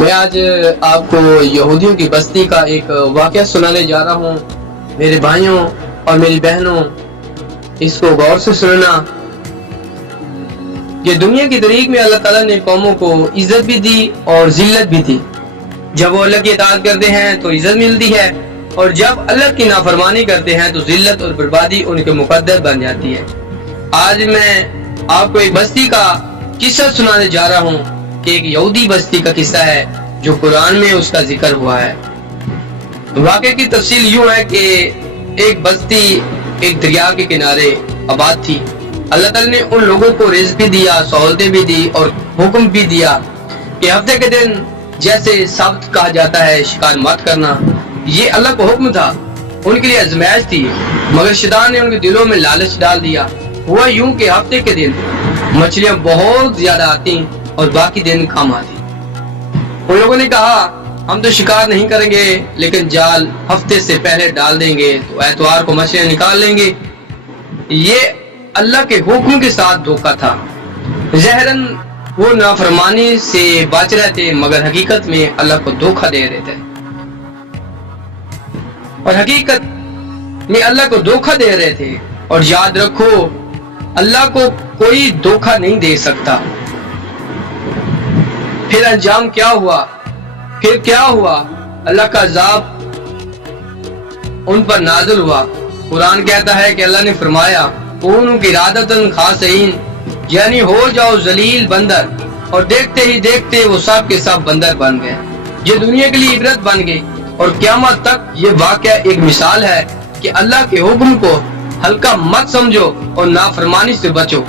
میں آج آپ کو یہودیوں کی بستی کا ایک واقعہ سنانے جا رہا ہوں۔ میرے بھائیوں اور میری بہنوں، اس کو غور سے سننا۔ یہ دنیا کی طریق میں اللہ تعالیٰ نے قوموں کو عزت بھی دی اور ذلت بھی دی۔ جب وہ اللہ کی اطاعت کرتے ہیں تو عزت ملتی ہے، اور جب اللہ کی نافرمانی کرتے ہیں تو ذلت اور بربادی ان کے مقدر بن جاتی ہے۔ آج میں آپ کو ایک بستی کا قصہ سنانے جا رہا ہوں کہ ایک یہودی بستی کا قصہ ہے جو قرآن میں اس کا ذکر ہوا ہے۔ واقعے کی تفصیل یوں ہے کہ ایک بستی ایک دریا کے کنارے آباد تھی۔ اللہ تعالیٰ نے ان لوگوں کو رزق بھی دیا، سہولتیں بھی دی اور حکم بھی دیا کہ ہفتے کے دن جیسے سبت کہا جاتا ہے شکار مت کرنا۔ یہ اللہ کو حکم تھا، ان کے لیے آزمائش تھی، مگر شیطان نے ان کے دلوں میں لالچ ڈال دیا۔ ہوا یوں کہ ہفتے کے دن مچھلیاں بہت زیادہ آتی اور باقی دن کم آتی۔ ان لوگوں نے کہا ہم تو شکار نہیں کریں گے، لیکن جال ہفتے سے پہلے ڈال دیں گے تو اتوار کو مچھلیاں نکال لیں گے۔ یہ اللہ کے حکم کے ساتھ دھوکہ تھا۔ ظاہراً وہ نافرمانی سے بچ رہے تھے، مگر حقیقت میں اللہ کو دھوکہ دے رہے تھے، اور حقیقت میں اللہ کو دھوکہ دے رہے تھے۔ اور یاد رکھو، اللہ کو کوئی دھوکہ نہیں دے سکتا۔ پھر انجام کیا ہوا؟ اللہ کا عذاب ان پر نازل ہوا۔ قرآن کہتا ہے کہ اللہ نے فرمایا کونوا قردۃ خاسئین، یعنی ہو جاؤ ذلیل بندر، اور دیکھتے ہی دیکھتے وہ سب کے سب بندر بن گئے۔ یہ دنیا کے لیے عبرت بن گئی، اور قیامت تک یہ واقعہ ایک مثال ہے کہ اللہ کے حکم کو ہلکا مت سمجھو اور نافرمانی سے بچو۔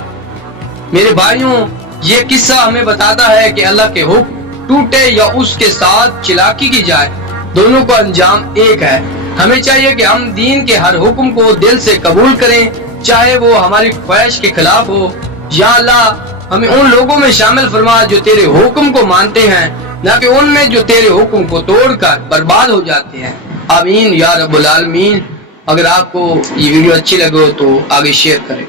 میرے بھائیوں، یہ قصہ ہمیں بتاتا ہے کہ اللہ کے حکم ٹوٹے یا اس کے ساتھ چلاکی کی جائے، دونوں کا انجام ایک ہے۔ ہمیں چاہیے کہ ہم دین کے ہر حکم کو دل سے قبول کریں، چاہے وہ ہماری خواہش کے خلاف ہو۔ یا اللہ، ہمیں ان لوگوں میں شامل فرما جو تیرے حکم کو مانتے ہیں، نہ کہ ان میں جو تیرے حکم کو توڑ کر برباد ہو جاتے ہیں۔ آمین یا رب العالمین۔ اگر آپ کو یہ ویڈیو اچھی لگے تو آگے شیئر کریں۔